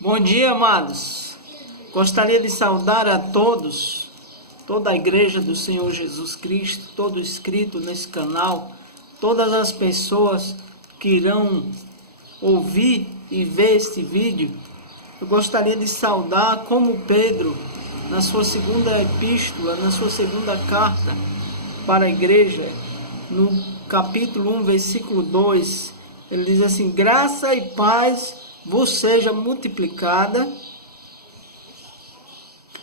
Bom dia, amados. Gostaria de saudar a todos, toda a igreja do Senhor Jesus Cristo, todo inscrito nesse canal, todas as pessoas que irão ouvir e ver este vídeo. Eu gostaria de saudar como Pedro, na sua segunda epístola, na sua segunda carta para a igreja, no capítulo 1, versículo 2, ele diz assim: graça e paz vos seja multiplicada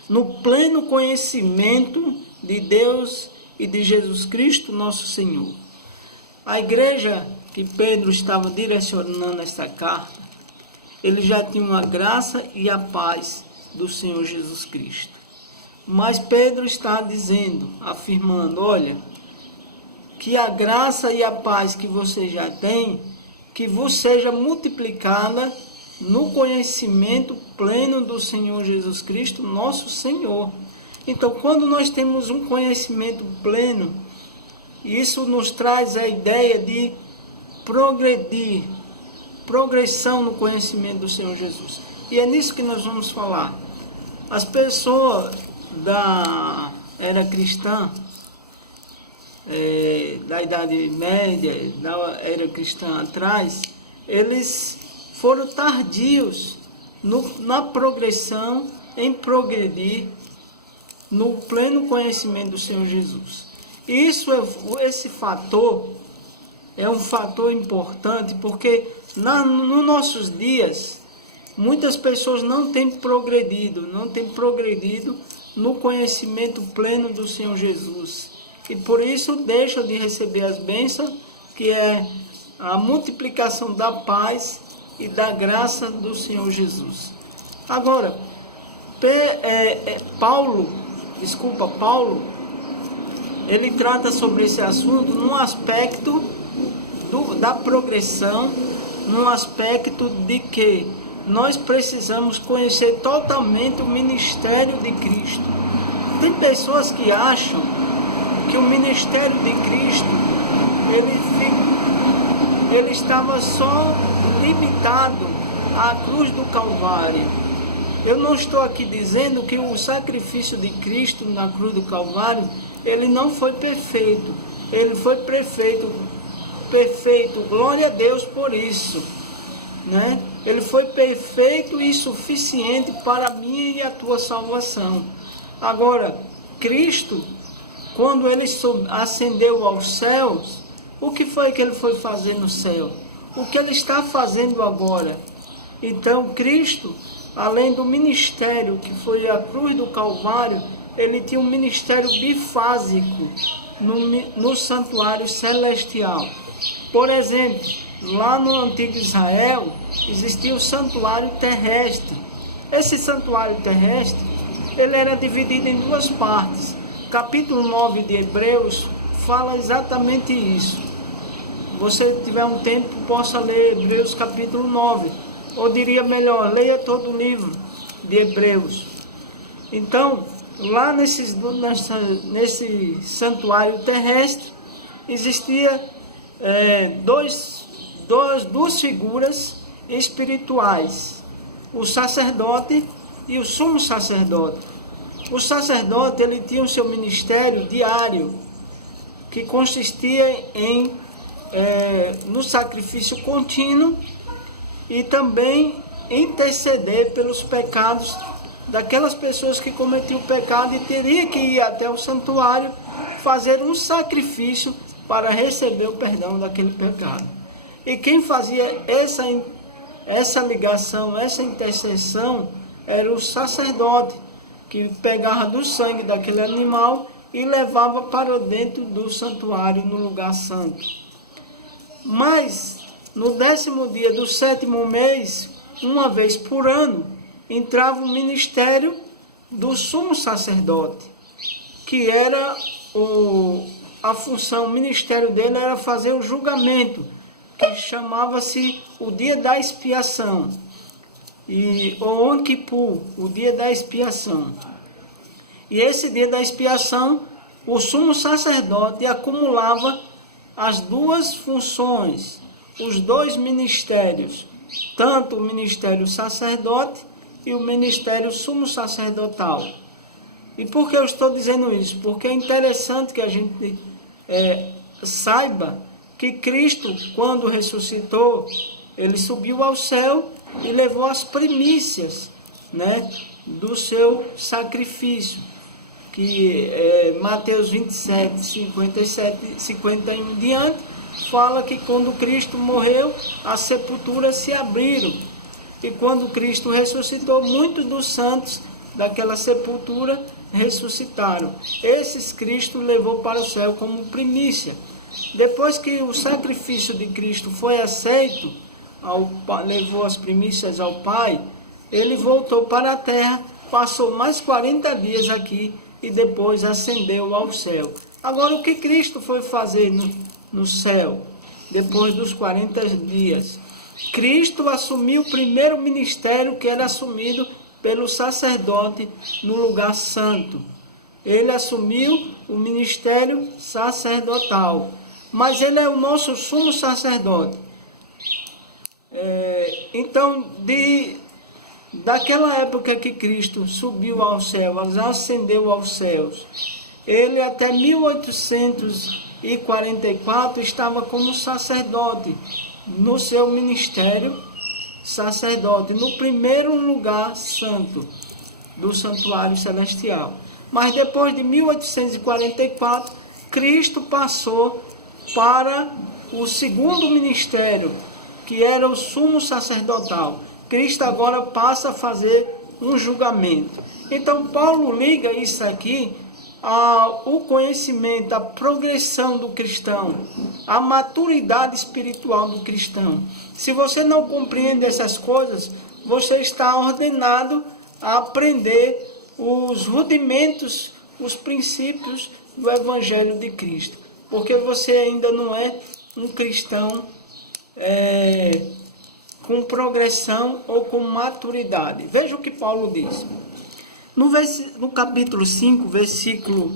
no pleno conhecimento de Deus e de Jesus Cristo, nosso Senhor. A igreja que Pedro estava direcionando esta carta, ele já tinha uma graça e a paz do Senhor Jesus Cristo. Mas Pedro está dizendo, afirmando, olha, que a graça e a paz que você já tem, que vos seja multiplicada no conhecimento pleno do Senhor Jesus Cristo, nosso Senhor. Então, quando nós temos um conhecimento pleno, isso nos traz a ideia de progredir, progressão no conhecimento do Senhor Jesus. E é nisso que nós vamos falar. As pessoas da era cristã, da Idade Média, da era cristã atrás, eles foram tardios na progressão, em progredir no pleno conhecimento do Senhor Jesus. E esse fator é um fator importante, porque nos nossos dias, muitas pessoas não têm progredido no conhecimento pleno do Senhor Jesus. E por isso deixam de receber as bênçãos, que é a multiplicação da paz e da graça do Senhor Jesus. Agora, Paulo, ele trata sobre esse assunto num aspecto da progressão, num aspecto de que nós precisamos conhecer totalmente o ministério de Cristo. Tem pessoas que acham que o ministério de Cristo, ele estava só limitado à cruz do Calvário. Eu não estou aqui dizendo que o sacrifício de Cristo na cruz do Calvário, ele não foi perfeito. Ele foi perfeito, glória a Deus por isso, né? Ele foi perfeito e suficiente para a minha e a tua salvação. Agora, Cristo, quando ele ascendeu aos céus, o que foi que ele foi fazer no céu? O que ele está fazendo agora? Então, Cristo, além do ministério que foi a cruz do Calvário, ele tinha um ministério bifásico no santuário celestial. Por exemplo, lá no antigo Israel, existia o santuário terrestre. Esse santuário terrestre, ele era dividido em duas partes. Capítulo 9 de Hebreus fala exatamente isso. Você tiver um tempo, possa ler Hebreus capítulo 9. Ou diria melhor, leia todo o livro de Hebreus. Então, lá nesse santuário terrestre, existia duas figuras espirituais. O sacerdote e o sumo sacerdote. O sacerdote, ele tinha o seu ministério diário, que consistia no sacrifício contínuo e também interceder pelos pecados daquelas pessoas que cometiam o pecado e teria que ir até o santuário fazer um sacrifício para receber o perdão daquele pecado. E quem fazia essa ligação, essa intercessão, era o sacerdote, que pegava do sangue daquele animal e levava para dentro do santuário, no lugar santo. Mas, no 10º dia do 7º mês, uma vez por ano, entrava o ministério do sumo sacerdote, que era a função, o ministério dele era fazer o julgamento, que chamava-se o dia da expiação, ou Yom Kippur, o dia da expiação. E esse dia da expiação, o sumo sacerdote acumulava as duas funções, os dois ministérios, tanto o ministério sacerdote e o ministério sumo sacerdotal. E por que eu estou dizendo isso? Porque é interessante que a gente saiba que Cristo, quando ressuscitou, ele subiu ao céu e levou as primícias, né, do seu sacrifício, que Mateus 27, 57, 51 em diante, fala que quando Cristo morreu, as sepulturas se abriram. E quando Cristo ressuscitou, muitos dos santos daquela sepultura ressuscitaram. Esses Cristo levou para o céu como primícia. Depois que o sacrifício de Cristo foi aceito, levou as primícias ao Pai, ele voltou para a terra, passou mais 40 dias aqui e depois ascendeu ao céu. Agora, o que Cristo foi fazer no céu, depois dos 40 dias? Cristo assumiu o primeiro ministério que era assumido pelo sacerdote no lugar santo. Ele assumiu o ministério sacerdotal, mas ele é o nosso sumo sacerdote. Então, daquela época que Cristo subiu ao céu, ascendeu aos céus, ele até 1844 estava como sacerdote no seu ministério sacerdote, no primeiro lugar santo do santuário celestial. Mas depois de 1844, Cristo passou para o segundo ministério, que era o sumo sacerdotal. Cristo agora passa a fazer um julgamento. Então Paulo liga isso aqui ao conhecimento, à progressão do cristão, à maturidade espiritual do cristão. Se você não compreende essas coisas, você está ordenado a aprender os rudimentos, os princípios do Evangelho de Cristo, porque você ainda não é um cristão com progressão ou com maturidade. Veja o que Paulo diz. No capítulo 5, versículo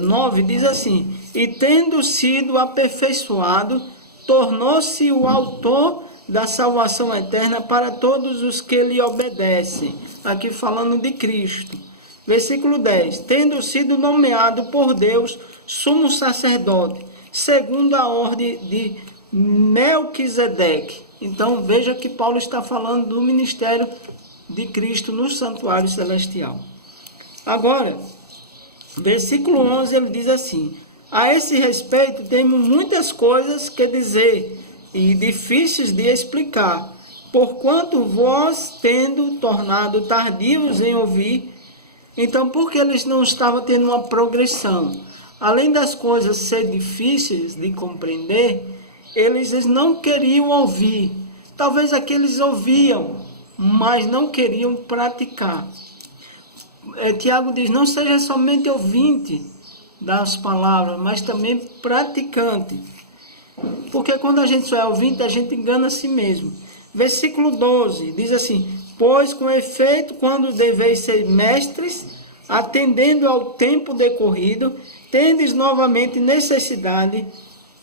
9, diz assim: e tendo sido aperfeiçoado, tornou-se o autor da salvação eterna para todos os que lhe obedecem. Aqui falando de Cristo. Versículo 10. Tendo sido nomeado por Deus sumo sacerdote, segundo a ordem de Melquisedeque. Então veja que Paulo está falando do ministério de Cristo no santuário celestial. Agora, versículo 11, ele diz assim: a esse respeito temos muitas coisas que dizer e difíceis de explicar, porquanto vós, tendo tornado tardios em ouvir. Então, porque eles não estavam tendo uma progressão, além das coisas ser difíceis de compreender, eles não queriam ouvir. Talvez aqueles ouviam, mas não queriam praticar. Tiago diz: não seja somente ouvinte das palavras, mas também praticante. Porque quando a gente só é ouvinte, a gente engana a si mesmo. Versículo 12 diz assim: pois com efeito, quando deveis ser mestres, atendendo ao tempo decorrido, tendes novamente necessidade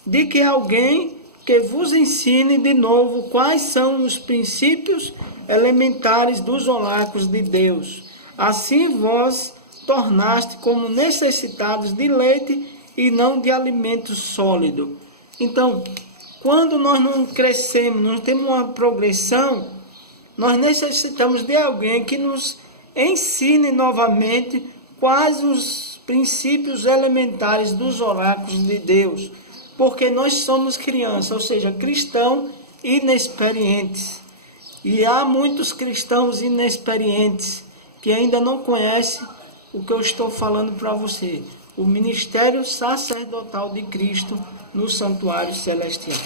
de que alguém que vos ensine de novo quais são os princípios elementares dos oráculos de Deus. Assim vós tornaste como necessitados de leite e não de alimento sólido. Então, quando nós não crescemos, não temos uma progressão, nós necessitamos de alguém que nos ensine novamente quais os princípios elementares dos oráculos de Deus. Porque nós somos crianças, ou seja, cristãos inexperientes. E há muitos cristãos inexperientes que ainda não conhecem o que eu estou falando para você. O ministério sacerdotal de Cristo no santuário celestial.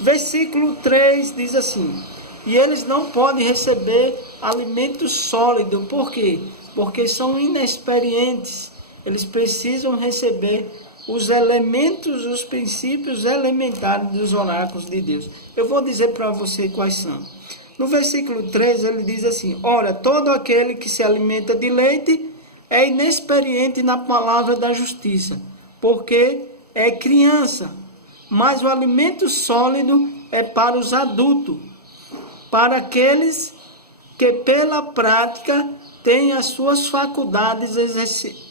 Versículo 3 diz assim: e eles não podem receber alimento sólido. Por quê? Porque são inexperientes. Eles precisam receber os elementos, os princípios elementares dos oráculos de Deus. Eu vou dizer para você quais são. No versículo 3 ele diz assim: ora, todo aquele que se alimenta de leite é inexperiente na palavra da justiça, porque é criança. Mas o alimento sólido é para os adultos, para aqueles que pela prática têm as suas faculdades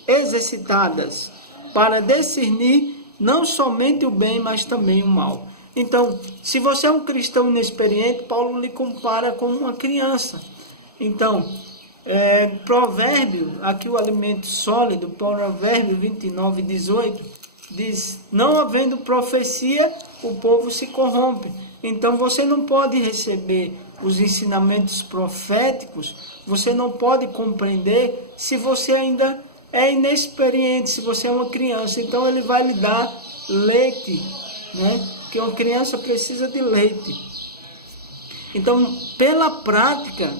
exercitadas, para discernir não somente o bem, mas também o mal. Então, se você é um cristão inexperiente, Paulo lhe compara com uma criança. Então, provérbio, aqui o alimento sólido, provérbio 29:18, diz, não havendo profecia, o povo se corrompe. Então você não pode receber os ensinamentos proféticos, você não pode compreender se você ainda é inexperiente, se você é uma criança. Então ele vai lhe dar leite, né? Porque uma criança precisa de leite. Então, pela prática,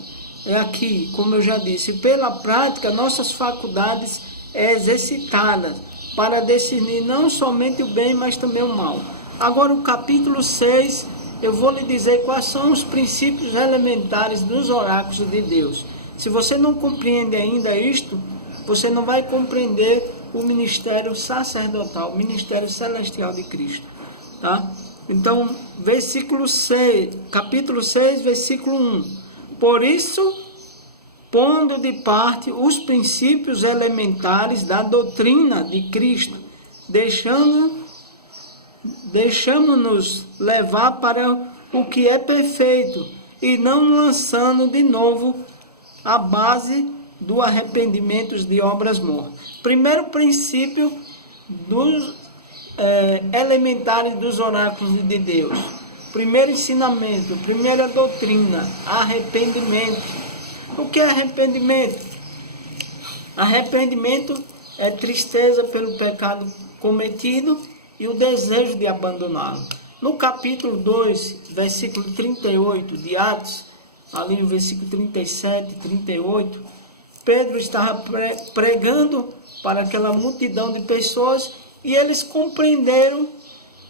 aqui, como eu já disse, pela prática, nossas faculdades exercitadas para discernir não somente o bem, mas também o mal. Agora, o capítulo 6, eu vou lhe dizer quais são os princípios elementares dos oráculos de Deus. Se você não compreende ainda isto, você não vai compreender o ministério sacerdotal, o ministério celestial de Cristo. Tá? Então, capítulo 6, versículo 1. Por isso, pondo de parte os princípios elementares da doutrina de Cristo, deixamos-nos levar para o que é perfeito e não lançando de novo a base do arrependimento de obras mortas. Primeiro princípio dos elementares dos oráculos de Deus. Primeiro ensinamento, primeira doutrina, arrependimento. O que é arrependimento? Arrependimento é tristeza pelo pecado cometido e o desejo de abandoná-lo. No capítulo 2, versículo 38 de Atos, ali no versículo 37 e 38, Pedro estava pregando para aquela multidão de pessoas e eles compreenderam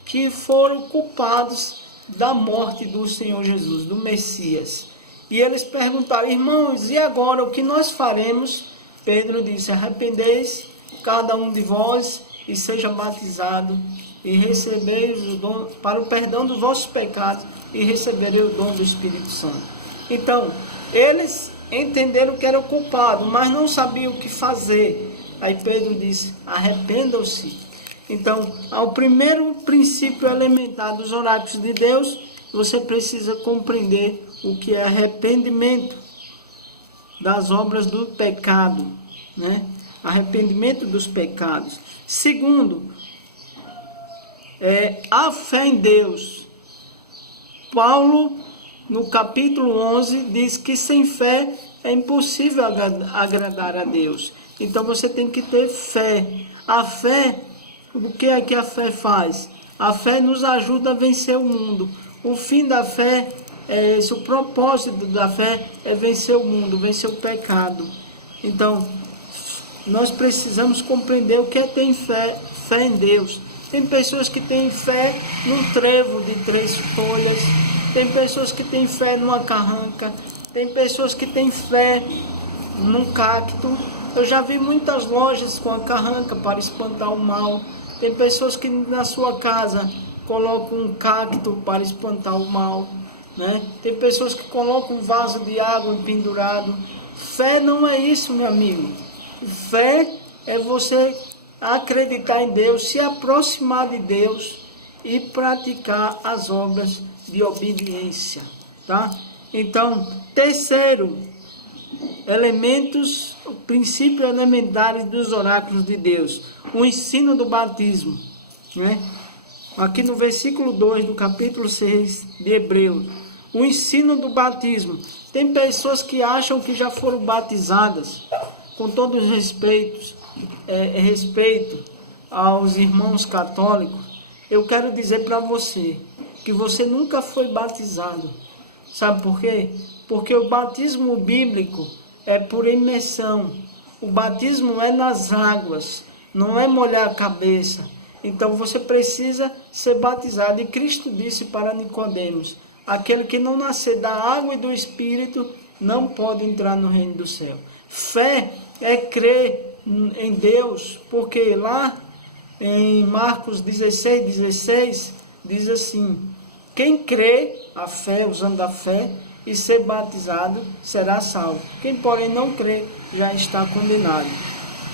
que foram culpados da morte do Senhor Jesus, do Messias. E eles perguntaram, irmãos, e agora o que nós faremos? Pedro disse, arrependeis cada um de vós e seja batizado e recebereis o dom para o perdão dos vossos pecados e receberei o dom do Espírito Santo. Então, eles entenderam que era o culpado, mas não sabiam o que fazer. Aí Pedro disse, arrependam-se. Então, ao primeiro princípio elementar dos oráculos de Deus, você precisa compreender o que é arrependimento das obras do pecado, né? Arrependimento dos pecados. Segundo, a fé em Deus. Paulo, no capítulo 11, diz que sem fé é impossível agradar a Deus. Então você tem que ter fé. A fé, o que é que a fé faz? A fé nos ajuda a vencer o mundo. O fim da fé é esse, o propósito da fé é vencer o mundo, vencer o pecado. Então, nós precisamos compreender o que é ter fé em Deus. Tem pessoas que têm fé num trevo de 3 folhas, tem pessoas que têm fé numa carranca, tem pessoas que têm fé num cacto. Eu já vi muitas lojas com a carranca para espantar o mal. Tem pessoas que na sua casa colocam um cacto para espantar o mal, né? Tem pessoas que colocam um vaso de água pendurado. Fé não é isso, meu amigo. Fé é você acreditar em Deus, se aproximar de Deus e praticar as obras de obediência, tá? Então, terceiro, princípios elementares dos oráculos de Deus, o ensino do batismo, né? Aqui no versículo 2 do capítulo 6 de Hebreus, o ensino do batismo. Tem pessoas que acham que já foram batizadas, com todo respeito aos irmãos católicos. Eu quero dizer para você que você nunca foi batizado. Sabe por quê? Porque o batismo bíblico é por imersão. O batismo é nas águas, não é molhar a cabeça. Então você precisa ser batizado. E Cristo disse para Nicodemos, aquele que não nascer da água e do Espírito não pode entrar no reino do céu. Fé é crer em Deus, porque lá em Marcos 16:16 diz assim, Quem crê a fé, usando a fé, e ser batizado, será salvo. Quem, porém, não crê, já está condenado.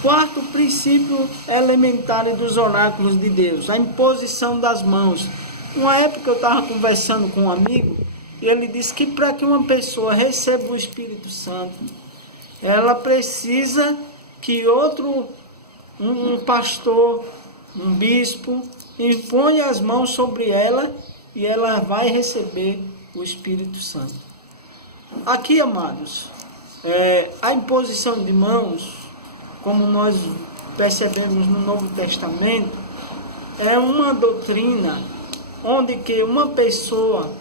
Quarto princípio elementar dos oráculos de Deus, a imposição das mãos. Uma época eu estava conversando com um amigo, e ele disse que para que uma pessoa receba o Espírito Santo, ela precisa que um pastor, um bispo, imponha as mãos sobre ela e ela vai receber o Espírito Santo. Aqui, amados, a imposição de mãos, como nós percebemos no Novo Testamento, é uma doutrina onde que uma pessoa,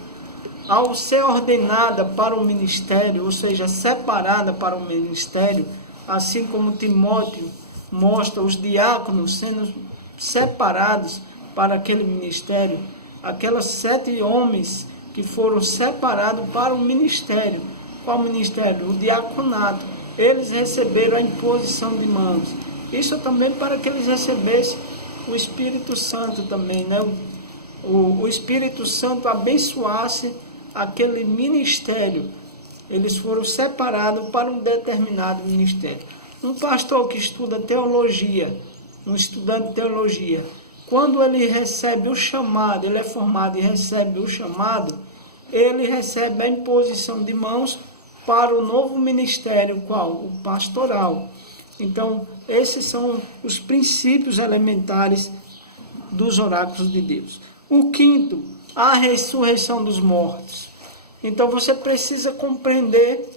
ao ser ordenada para o ministério, ou seja, separada para o ministério, assim como Timóteo mostra os diáconos sendo separados para aquele ministério, aquelas 7 homens que foram separados para o ministério. Qual ministério? O diaconato. Eles receberam a imposição de mãos. Isso também para que eles recebessem o Espírito Santo também, né? O Espírito Santo abençoasse aquele ministério. Eles foram separados para um determinado ministério. Um pastor que estuda teologia, um estudante de teologia, quando ele recebe o chamado, ele é formado e recebe o chamado, ele recebe a imposição de mãos para o novo ministério, qual? O pastoral. Então, esses são os princípios elementares dos oráculos de Deus. O quinto, a ressurreição dos mortos. Então, você precisa compreender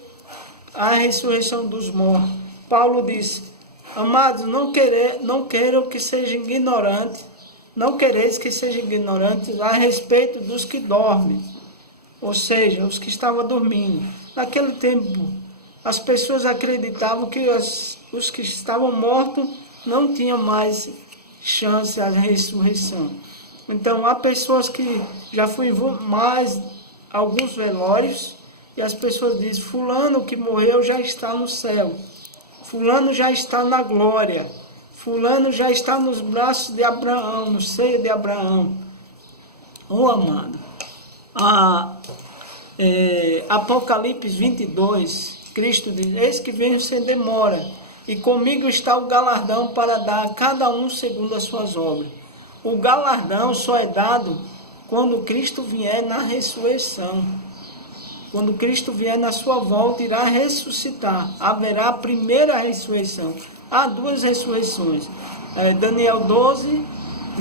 a ressurreição dos mortos. Paulo diz: amados, não queiram que sejam ignorantes, não quereis que sejam ignorantes a respeito dos que dormem, ou seja, os que estavam dormindo. Naquele tempo, as pessoas acreditavam que os que estavam mortos não tinham mais chance à ressurreição. Então, há pessoas que já fui mais alguns velórios e as pessoas dizem: fulano que morreu já está no céu, fulano já está na glória, fulano já está nos braços de Abraão, no seio de Abraão. Oh, amado, Apocalipse 22, Cristo diz: eis que venho sem demora, e comigo está o galardão para dar a cada um segundo as suas obras. O galardão só é dado quando Cristo vier na ressurreição. Quando Cristo vier na sua volta, irá ressuscitar. Haverá a primeira ressurreição. Há 2 ressurreições. Daniel 12,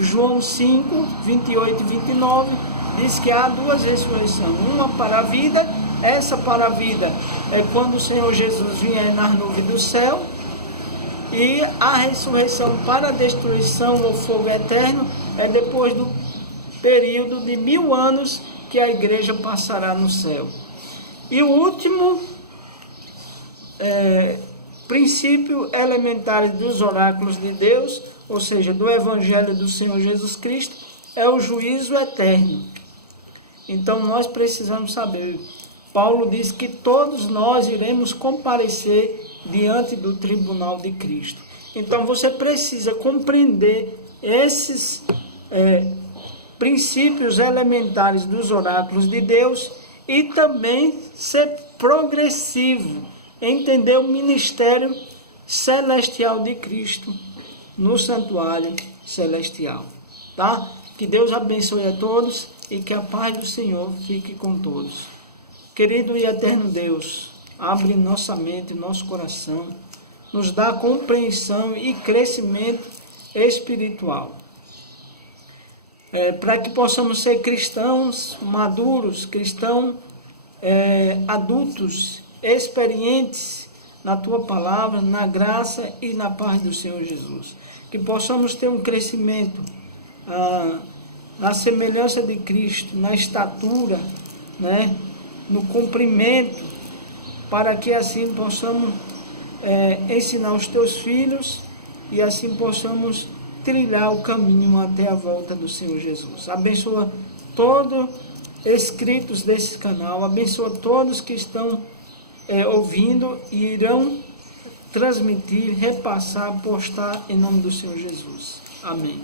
João 5, 28 e 29, diz que há 2 ressurreições. Uma para a vida, essa para a vida é quando o Senhor Jesus vier nas nuvens do céu. E a ressurreição para a destruição ou fogo eterno é depois do período de 1000 anos que a igreja passará no céu. E o último princípio elementar dos oráculos de Deus, ou seja, do Evangelho do Senhor Jesus Cristo, é o juízo eterno. Então nós precisamos saber. Paulo diz que todos nós iremos comparecer diante do tribunal de Cristo. Então você precisa compreender esses princípios elementares dos oráculos de Deus e também ser progressivo, entender o ministério celestial de Cristo no santuário celestial. Tá? Que Deus abençoe a todos e que a paz do Senhor fique com todos. Querido e eterno Deus, abre nossa mente, nosso coração, nos dá compreensão e crescimento espiritual. Para que possamos ser cristãos maduros, cristãos adultos, experientes na Tua palavra, na graça e na paz do Senhor Jesus. Que possamos ter um crescimento na semelhança de Cristo, na estatura, né, no cumprimento, para que assim possamos ensinar os Teus filhos e assim possamos trilhar o caminho até a volta do Senhor Jesus. Abençoa todos inscritos desse canal, abençoa todos que estão ouvindo e irão transmitir, repassar, postar em nome do Senhor Jesus. Amém.